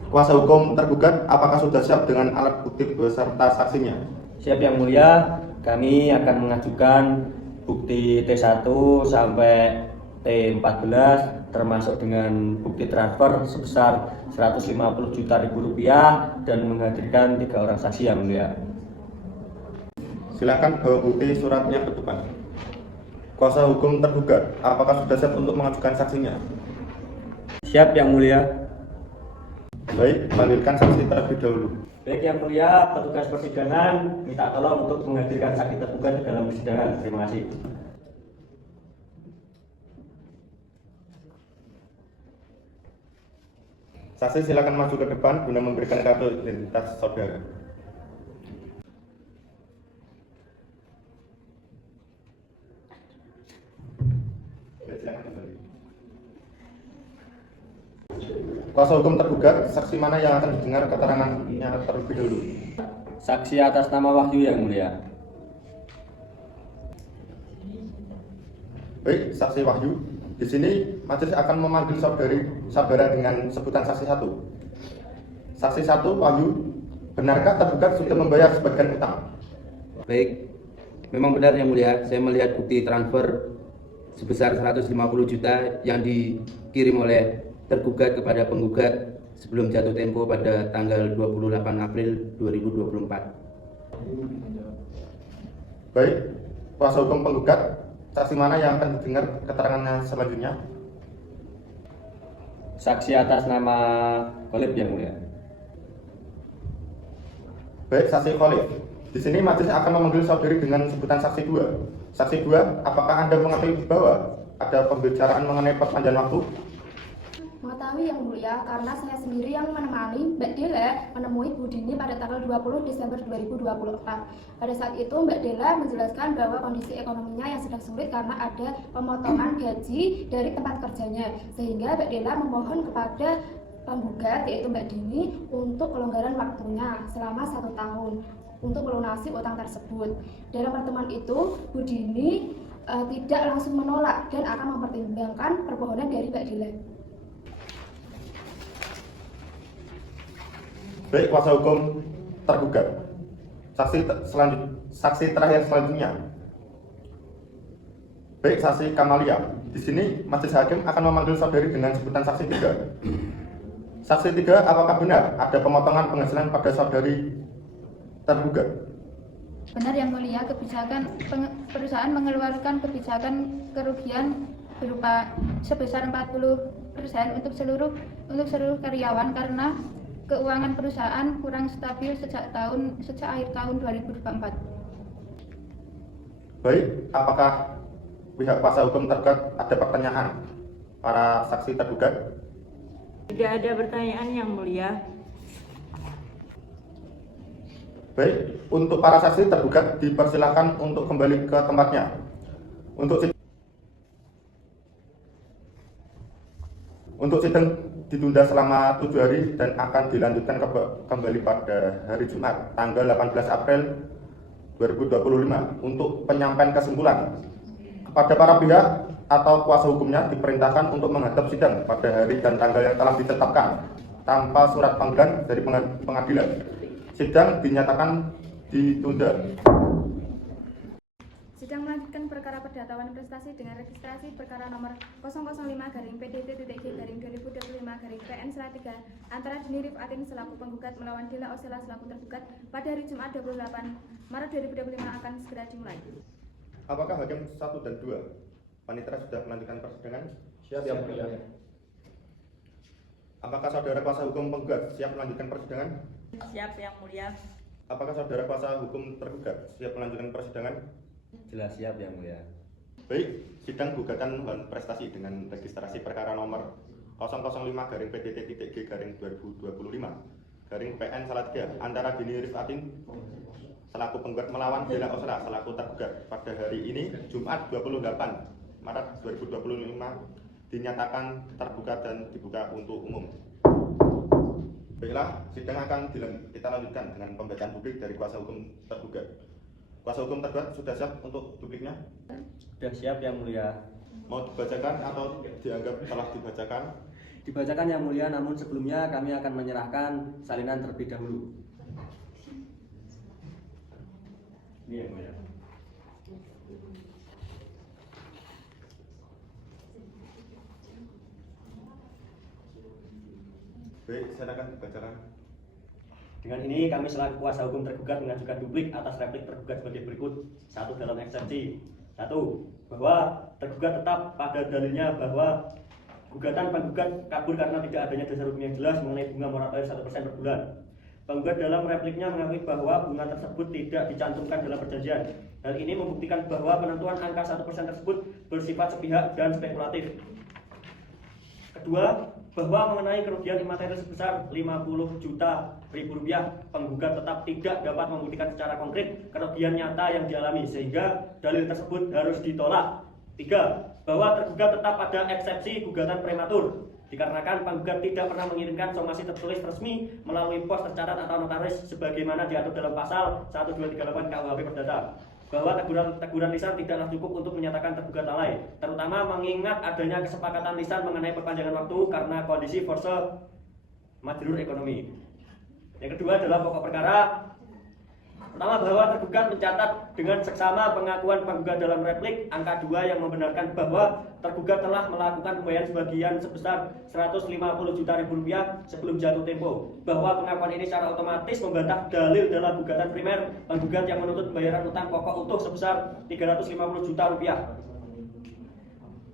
kuasa hukum tergugat apakah sudah siap dengan alat bukti beserta saksinya? Siap, Yang Mulia. Kami akan mengajukan bukti T1 sampai T14 termasuk dengan bukti transfer sebesar 150 juta rupiah dan menghadirkan 3 orang saksi, Yang Mulia. Silakan bawa bukti suratnya ke depan. Kuasa hukum tergugat, apakah sudah siap untuk mengajukan saksinya? Siap Yang Mulia. Baik, panggilkan saksi terlebih dahulu. Baik Yang Mulia, petugas persidangan minta tolong untuk menghadirkan saksi tergugat di dalam persidangan. Terima kasih. Saksi silakan maju ke depan guna memberikan kartu identitas saudara. Kuasa hukum tergugat, saksi mana yang akan didengar keterangannya terlebih dahulu? Saksi atas nama Wahyu Yang Mulia. Baik, saksi Wahyu. Di sini majelis akan memanggil saudara dengan sebutan saksi 1. Saksi 1 Wahyu, benarkah tergugat sudah membayar sebagian utang? Baik, memang benar Yang Mulia, saya melihat bukti transfer sebesar 150 juta yang dikirim oleh tergugat kepada penggugat sebelum jatuh tempo pada tanggal 28 April 2024. Baik, kuasa hukum penggugat, saksi mana yang akan didengar keterangannya selanjutnya? Saksi atas nama Khalif Yang Mulia. Baik, saksi Khalif. Di sini majelis akan memanggil saudari dengan sebutan saksi 2. Saksi 2, apakah Anda mengetahui bahwa ada pembicaraan mengenai perpanjangan waktu? Mengetahui Yang Mulia, karena saya sendiri yang menemani Mbak Dela menemui Bu Dini pada tanggal 20 Desember 2024. Pada saat itu Mbak Dela menjelaskan bahwa kondisi ekonominya yang sedang sulit karena ada pemotongan gaji dari tempat kerjanya, sehingga Mbak Dela memohon kepada penggugat yaitu Mbak Dini untuk kelonggaran waktunya selama 1 tahun untuk melunasi utang tersebut. Dalam pertemuan itu Bu Dini tidak langsung menolak dan akan mempertimbangkan permohonan dari Mbak Dela. Baik, kuasa hukum tergugat. Saksi terakhir selanjutnya. Baik, saksi Kamalia. Di sini majelis hakim akan memanggil saudari dengan sebutan saksi 3. Saksi 3, apakah benar ada pemotongan penghasilan pada saudari tergugat? Benar Yang Mulia, perusahaan mengeluarkan kebijakan kerugian berupa sebesar 40% untuk seluruh karyawan karena keuangan perusahaan kurang stabil sejak akhir tahun 2024. Baik, apakah pihak kuasa hukum tergugat ada pertanyaan para saksi tergugat? Tidak ada pertanyaan Yang Mulia. Baik, untuk para saksi tergugat dipersilakan untuk kembali ke tempatnya. Untuk sidang ditunda selama 7 hari dan akan dilanjutkan kembali pada hari Jumat tanggal 18 April 2025 untuk penyampaian kesimpulan. Kepada para pihak atau kuasa hukumnya diperintahkan untuk menghadap sidang pada hari dan tanggal yang telah ditetapkan tanpa surat panggilan dari pengadilan. Sidang dinyatakan ditunda. Sidang melanjutkan perkara perdata wan prestasi dengan registrasi perkara nomor 005-PT-2025-2025-PN-3 antara Dini Rifatin selaku penggugat melawan Dela Osela selaku tergugat pada hari Jumat 28 Maret 2025 akan segera dimulai. Apakah hakim 1 dan 2 panitera sudah melanjutkan persidangan? Siap Yang Mulia. Apakah saudara kuasa hukum penggugat siap melanjutkan persidangan? Siap Yang Mulia. Apakah saudara kuasa hukum tergugat siap melanjutkan persidangan? Jelas siap Yang Mulia. Baik, sidang gugatan wan prestasi dengan registrasi perkara nomor 005-PT-GG-2025-PN-3 antara Dini Rifatin selaku penggugat melawan Dela Osela selaku tergugat pada hari ini Jumat 28 Maret 2025 dinyatakan terbuka dan dibuka untuk umum. Baiklah, sidang akan kita lanjutkan dengan pembacaan publik dari kuasa hukum tergugat. Kuasa hukum tergugat sudah siap untuk dupliknya? Sudah siap Yang Mulia. Mau dibacakan atau dianggap telah dibacakan? Dibacakan Yang Mulia, namun sebelumnya kami akan menyerahkan salinan terlebih dahulu. Ini Yang Mulia. Baik, silakan dibacakan. Dengan ini kami selaku kuasa hukum tergugat mengajukan duplik atas replik tergugat sebagai berikut. 1. Dalam eksepsi Satu, bahwa tergugat tetap pada dalilnya bahwa gugatan penggugat kabur karena tidak adanya dasar hukum yang jelas mengenai bunga moratorium 1% per bulan. Penggugat dalam repliknya mengakui bahwa bunga tersebut tidak dicantumkan dalam perjanjian. Hal ini membuktikan bahwa penentuan angka 1% tersebut bersifat sepihak dan spekulatif. Kedua, bahwa mengenai kerugian imaterial sebesar 50 juta rupiah, penggugat tetap tidak dapat membuktikan secara konkret kerugian nyata yang dialami sehingga dalil tersebut harus ditolak. 3. Bahwa tergugat tetap ada eksepsi gugatan prematur dikarenakan penggugat tidak pernah mengirimkan somasi tertulis resmi melalui pos tercatat atau notaris sebagaimana diatur dalam pasal 1238 KUHP Perdata. Bahwa teguran lisan tidaklah cukup untuk menyatakan tergugat lalai, terutama mengingat adanya kesepakatan lisan mengenai perpanjangan waktu karena kondisi force majeure ekonomi. Yang kedua adalah pokok perkara. Pertama, bahwa tergugat mencatat dengan seksama pengakuan penggugat dalam replik angka 2 yang membenarkan bahwa tergugat telah melakukan pembayaran sebagian sebesar 150 juta rupiah sebelum jatuh tempo. Bahwa pengakuan ini secara otomatis membantah dalil dalam gugatan primer penggugat yang menuntut pembayaran utang pokok utuh sebesar 350 juta rupiah.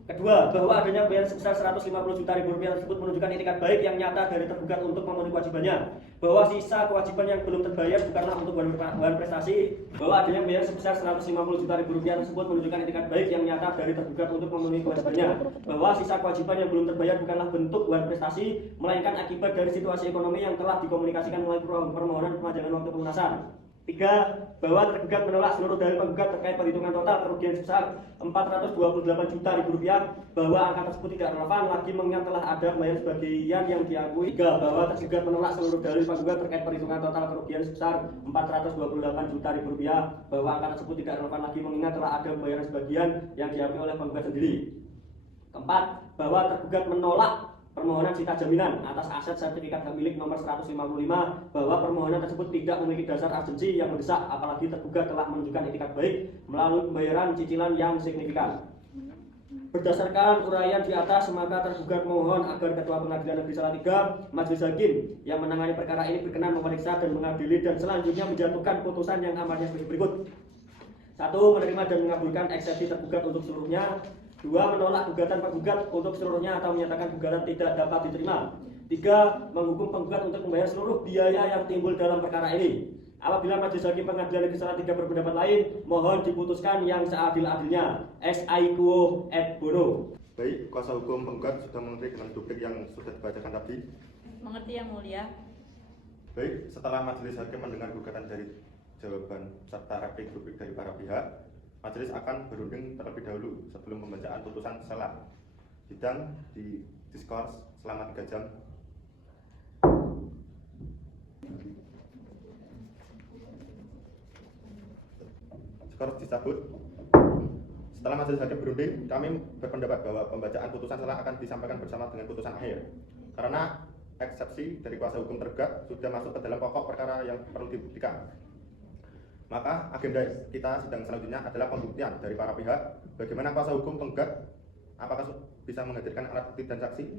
Kedua, bahwa adanya pembayaran sebesar 150 juta rupiah tersebut menunjukkan itikat baik yang nyata dari tergugat untuk memenuhi kewajibannya. Bahwa sisa kewajiban yang belum terbayar bukanlah untuk bahan prestasi. Bahwa adanya pembayaran sebesar 150 juta rupiah tersebut menunjukkan itikat baik yang nyata dari tergugat untuk memenuhi kewajibannya. Bahwa sisa kewajiban yang belum terbayar bukanlah bentuk bahan prestasi, melainkan akibat dari situasi ekonomi yang telah dikomunikasikan melalui permohonan perpanjangan waktu pelunasan. 3. Bahwa tergugat menolak seluruh dalil penggugat terkait perhitungan total kerugian sebesar 428 juta rupiah, bahwa angka tersebut tidak relevan lagi mengingat telah ada pembayaran sebagian yang diakui. 3. Bahwa tergugat menolak seluruh dalil penggugat terkait perhitungan total kerugian sebesar 428 juta rupiah, bahwa angka tersebut tidak relevan lagi mengingat telah ada pembayaran sebagian yang diakui oleh penggugat sendiri. 4. Bahwa tergugat menolak permohonan sita jaminan atas aset sertifikat hak milik nomor 155, bahwa permohonan tersebut tidak memiliki dasar urgensi yang mendesak, apalagi tergugat telah menunjukkan itikat baik melalui pembayaran cicilan yang signifikan. Berdasarkan uraian di atas, maka tergugat mohon agar Ketua Pengadilan Negeri Salatiga, Majelis Hakim yang menangani perkara ini berkenan memeriksa dan mengadili dan selanjutnya menjatuhkan putusan yang amarnya sebagai berikut. 1. Menerima dan mengabulkan eksepsi tergugat untuk seluruhnya. 2. Menolak gugatan penggugat untuk seluruhnya atau menyatakan gugatan tidak dapat diterima. 3. Menghukum penggugat untuk membayar seluruh biaya yang timbul dalam perkara ini. Apabila Majelis Hakim Pengadilan Negeri Salatiga berpendapat lain, mohon diputuskan yang seadil-adilnya. Ex aequo et bono. Baik, kuasa hukum penggugat sudah mengerti dengan duplik yang sudah dibacakan tadi? Mengerti yang mulia. Baik, setelah Majelis Hakim mendengar gugatan dari jawaban serta replik duplik dari para pihak, Majelis akan berunding terlebih dahulu sebelum pembacaan putusan sela. Sidang di diskors selama 3 jam. Diskors dicabut. Setelah Majelis Hakim berunding, kami berpendapat bahwa pembacaan putusan sela akan disampaikan bersama dengan putusan akhir. Karena eksepsi dari kuasa hukum tergugat sudah masuk ke dalam pokok perkara yang perlu dibuktikan. Maka agenda kita sidang selanjutnya adalah pembuktian dari para pihak bagaimana kuasa hukum penggugat apakah bisa menghadirkan alat bukti dan saksi.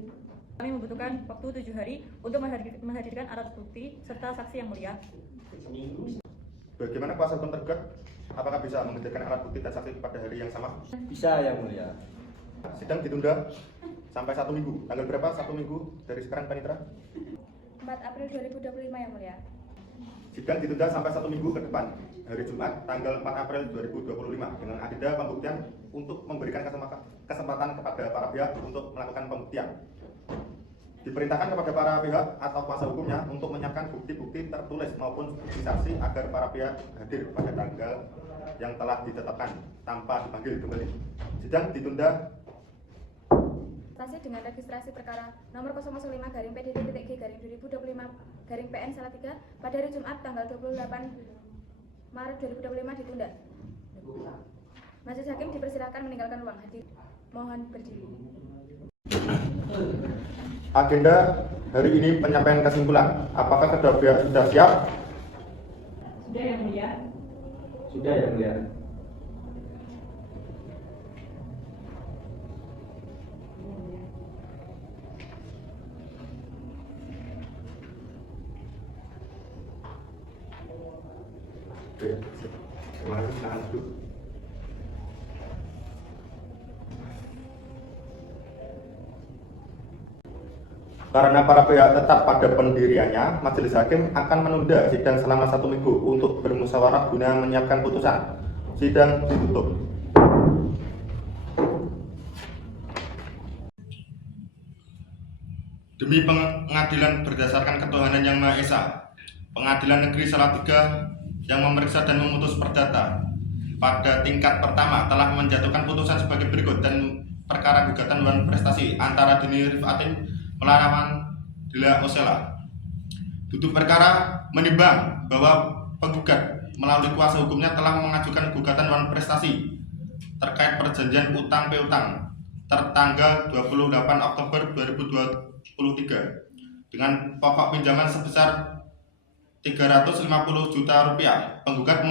Kami membutuhkan waktu 7 hari untuk menghadirkan alat bukti serta saksi yang mulia. Bagaimana kuasa hukum tergugat apakah bisa menghadirkan alat bukti dan saksi pada hari yang sama? Bisa yang mulia. Sidang ditunda sampai 1 minggu. Tanggal berapa 1 minggu dari sekarang, Panitra? 4 April 2025 yang mulia. Sidang ditunda sampai 1 minggu ke depan, hari Jumat, tanggal 4 April 2025, dengan agenda pembuktian untuk memberikan kesempatan kepada para pihak untuk melakukan pembuktian. Diperintahkan kepada para pihak atau kuasa hukumnya untuk menyiapkan bukti-bukti tertulis maupun saksi agar para pihak hadir pada tanggal yang telah ditetapkan tanpa dipanggil kembali. Sidang ditunda dengan registrasi perkara nomor 005-PDT-G-2025-PN Salatiga pada hari Jumat tanggal 28 Maret 2025 ditunda. Majelis Hakim dipersilakan meninggalkan ruang hadir. Mohon berdiri. Agenda hari ini penyampaian kesimpulan. Apakah kedua pihak sudah siap? Sudah yang mulia. Sudah yang mulia. Terima kasih. Karena para pihak tetap pada pendiriannya, majelis hakim akan menunda sidang selama 1 minggu untuk bermusyawarah guna menyiapkan putusan. Sidang ditutup. Demi pengadilan berdasarkan ketuhanan Yang Maha Esa, Pengadilan Negeri Salatiga yang memeriksa dan memutus perdata pada tingkat pertama telah menjatuhkan putusan sebagai berikut dan perkara gugatan Dewan Prestasi antara Deni Rifatin melawan Dila Osela. Duduk perkara menimbang bahwa penggugat melalui kuasa hukumnya telah mengajukan gugatan Dewan Prestasi terkait perjanjian utang piutang tertanggal 28 Oktober 2023 dengan pokok pinjaman sebesar 350 juta rupiah. Penggugat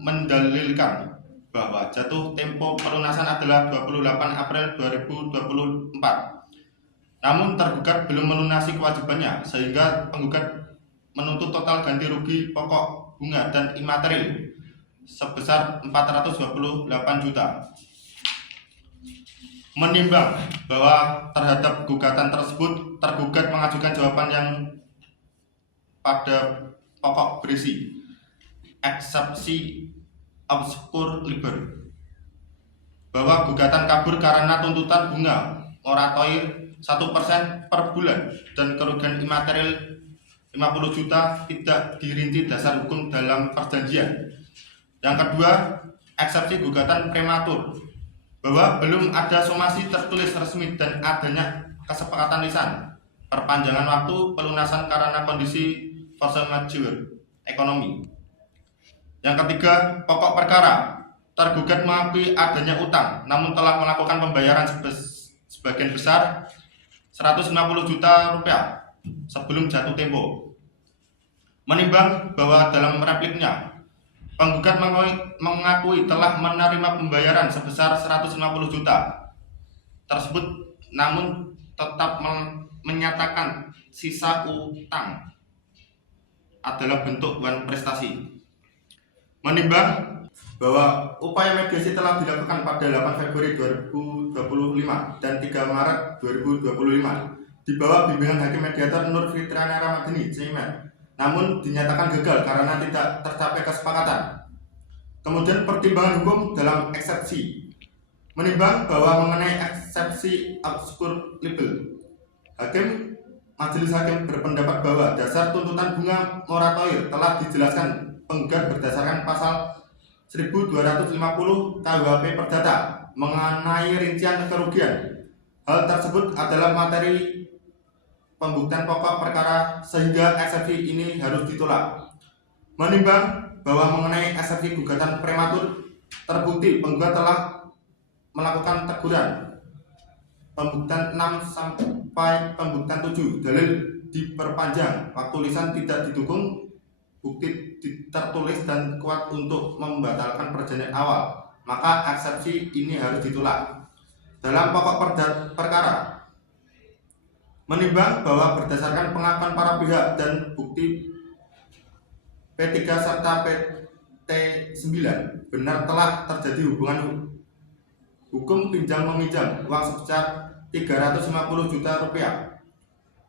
mendalilkan bahwa jatuh tempo pelunasan adalah 28 April 2024. Namun tergugat belum melunasi kewajibannya sehingga penggugat menuntut total ganti rugi pokok, bunga, dan imaterial sebesar 428 juta. Menimbang bahwa terhadap gugatan tersebut tergugat mengajukan jawaban yang pada pokok berisi eksepsi obscur liber, bahwa gugatan kabur karena tuntutan bunga moratorium 1% per bulan dan kerugian imaterial 50 juta tidak dirinci dasar hukum dalam perjanjian. Yang kedua, eksepsi gugatan prematur, bahwa belum ada somasi tertulis resmi dan adanya kesepakatan lisan perpanjangan waktu pelunasan karena kondisi force majeure ekonomi. Yang ketiga, pokok perkara, tergugat mengakui adanya utang namun telah melakukan pembayaran sebagian besar 150 juta rupiah sebelum jatuh tempo. Menimbang bahwa dalam repliknya penggugat mengakui telah menerima pembayaran sebesar 150 juta tersebut namun tetap menyatakan sisa utang adalah bentuk uang prestasi. Menimbang bahwa upaya mediasi telah dilakukan pada 8 Februari 2025 dan 3 Maret 2025 di bawah bimbingan Hakim Mediator Nur Fitriana Ramadhani, CIMED, namun dinyatakan gagal karena tidak tercapai kesepakatan. Kemudian pertimbangan hukum dalam eksepsi, menimbang bahwa mengenai eksepsi obscur libel, Majelis Hakim berpendapat bahwa dasar tuntutan bunga moratorium telah dijelaskan penggugat berdasarkan pasal 1250 KUHP Perdata mengenai rincian kerugian. Hal tersebut adalah materi pembuktian pokok perkara sehingga eksepsi ini harus ditolak. Menimbang bahwa mengenai eksepsi gugatan prematur, terbukti penggugat telah melakukan teguran pembuktian 6 sampai pembuktian 7, dalil diperpanjang, waktu lisan tidak didukung, bukti tertulis dan kuat untuk membatalkan perjanjian awal, maka eksepsi ini harus ditolak. Dalam pokok perkara, menimbang bahwa berdasarkan pengakuan para pihak dan bukti P3 serta PT9 benar telah terjadi hubungan hukum pinjam meminjam uang sebesar 350 juta rupiah.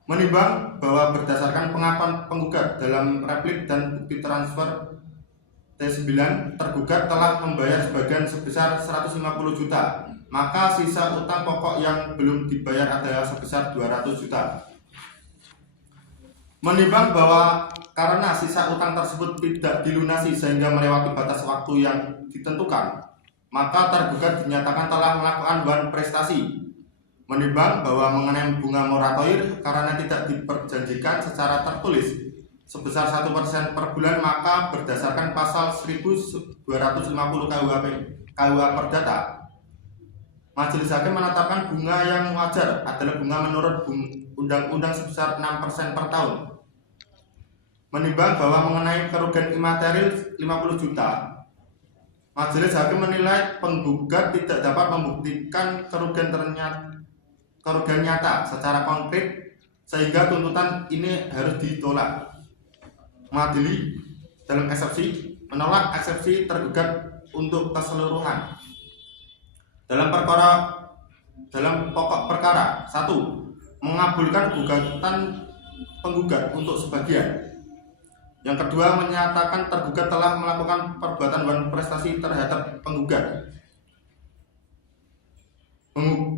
Menimbang bahwa berdasarkan pengakuan penggugat dalam replik dan bukti transfer T9, tergugat telah membayar sebagian sebesar 150 juta, maka sisa utang pokok yang belum dibayar adalah sebesar 200 juta. Menimbang bahwa karena sisa utang tersebut tidak dilunasi sehingga melewati batas waktu yang ditentukan, maka tergugat dinyatakan telah melakukan uang prestasi. Menimbang bahwa mengenai bunga moratorium karena tidak diperjanjikan secara tertulis sebesar 1% per bulan, maka berdasarkan pasal 1250 KUH Perdata, Majelis Hakim menetapkan bunga yang wajar adalah bunga menurut undang-undang sebesar 6% per tahun. Menimbang bahwa mengenai kerugian imaterial 50 juta, Majelis Hakim menilai penggugat tidak dapat membuktikan kerugian nyata secara konkret sehingga tuntutan ini harus ditolak. Mengadili dalam eksepsi, menolak eksepsi tergugat untuk keseluruhan. Dalam pokok perkara 1, mengabulkan gugatan penggugat untuk sebagian. Yang kedua, menyatakan tergugat telah melakukan perbuatan wan prestasi terhadap penggugat.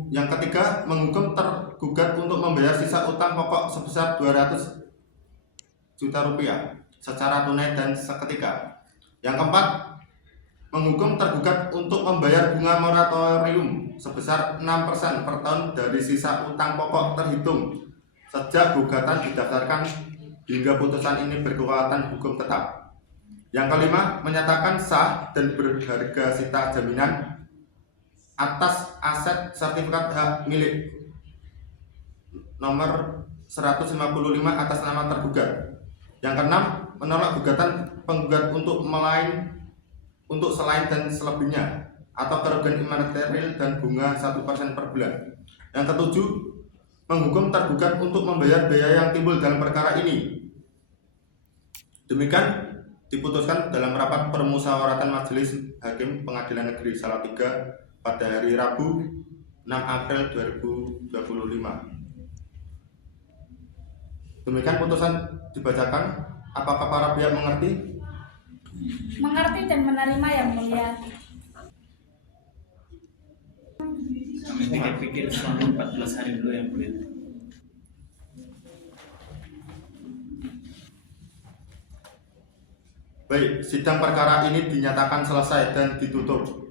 Yang ketiga, menghukum tergugat untuk membayar sisa utang pokok sebesar 200 juta rupiah secara tunai dan seketika. Yang keempat, menghukum tergugat untuk membayar bunga moratorium sebesar 6% per tahun dari sisa utang pokok terhitung sejak gugatan didaftarkan hingga putusan ini berkekuatan hukum tetap. Yang kelima, menyatakan sah dan berharga sita jaminan atas aset sertifikat hak milik nomor 155 atas nama tergugat. Yang keenam, menolak gugatan penggugat untuk selain dan selebihnya atau kerugian imaterial dan bunga 1% per bulan. Yang ketujuh, menghukum tergugat untuk membayar biaya yang timbul dalam perkara ini. Demikian diputuskan dalam rapat permusyawaratan Majelis Hakim Pengadilan Negeri Salatiga pada hari Rabu 6 April 2025. Demikian putusan dibacakan. Apakah para pihak mengerti? Mengerti dan menerima yang mulia. Kami pikir-pikir selama 14 hari dulu yang mulia. Baik, sidang perkara ini dinyatakan selesai dan ditutup.